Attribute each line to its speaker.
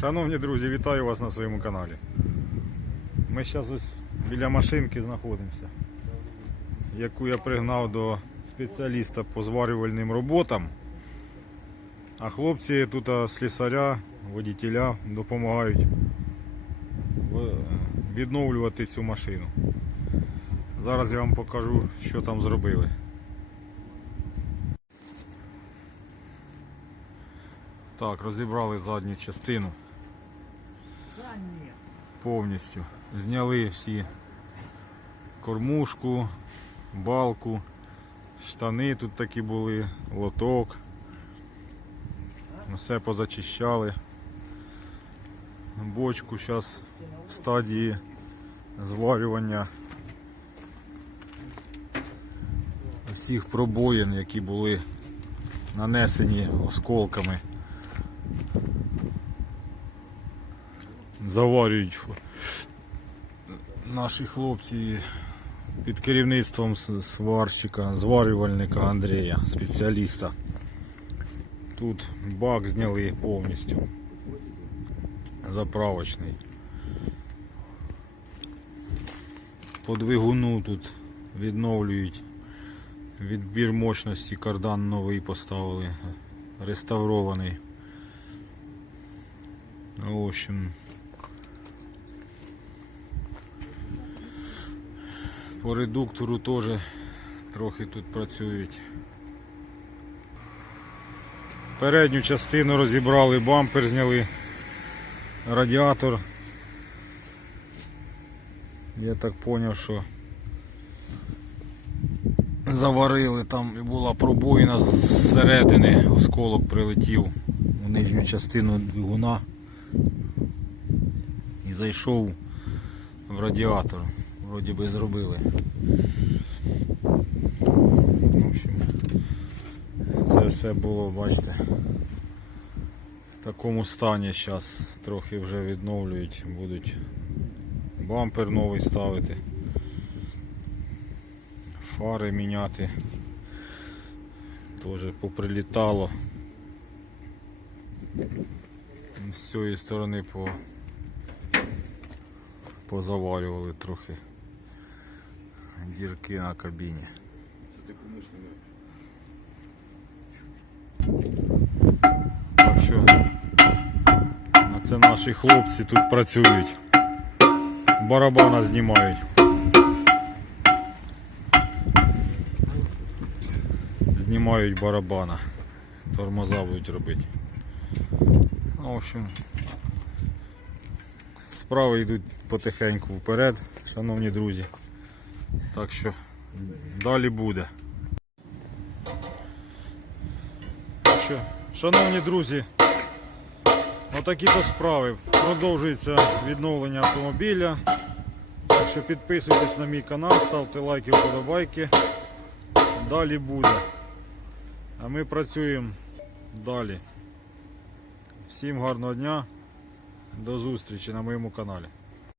Speaker 1: Шановні друзі, вітаю вас на своєму каналі. Ми зараз ось біля машинки знаходимося, яку я пригнав до спеціаліста по зварювальним роботам. А хлопці тут слісаря, водітеля допомагають відновлювати цю машину. Зараз я вам покажу, що там зробили. Так, розібрали задню частину повністю. Зняли всі кормушку, балку, штани тут такі були, лоток. Все позачищали. Бочку зараз в стадії зварювання всіх пробоїн, які були нанесені осколками. Заварюють наші хлопці під керівництвом сварщика, зварювальника Андрія, спеціаліста. Тут бак зняли повністю. Заправочний. По двигуну тут відновлюють відбір мощності, кардан новий поставили, реставрований. В общем, по редуктору теж трохи тут працюють. Передню частину розібрали, бампер зняли, радіатор. Я так зрозумів, що заварили там і була пробоїна зсередини, осколок прилетів у нижню частину двигуна і зайшов в радіатор. Вроді би зробили. В общем, це все було, бачите, в такому стані зараз трохи вже відновлюють, будуть бампер новий ставити, фари міняти. Теж поприлітало. З цієї сторони по позаварювали трохи дірки на кабіні. Так що це наші хлопці тут працюють. Барабана знімають. Знімають барабана. Тормоза будуть робити. Ну, в общем, справи йдуть потихеньку вперед, шановні друзі. Так що далі буде. Що, шановні друзі, отакі то справи. Продовжується відновлення автомобіля. Так що підписуйтесь на мій канал, ставте лайки, вподобайки. Далі буде. А ми працюємо далі. Всім гарного дня. До зустрічі на моєму каналі.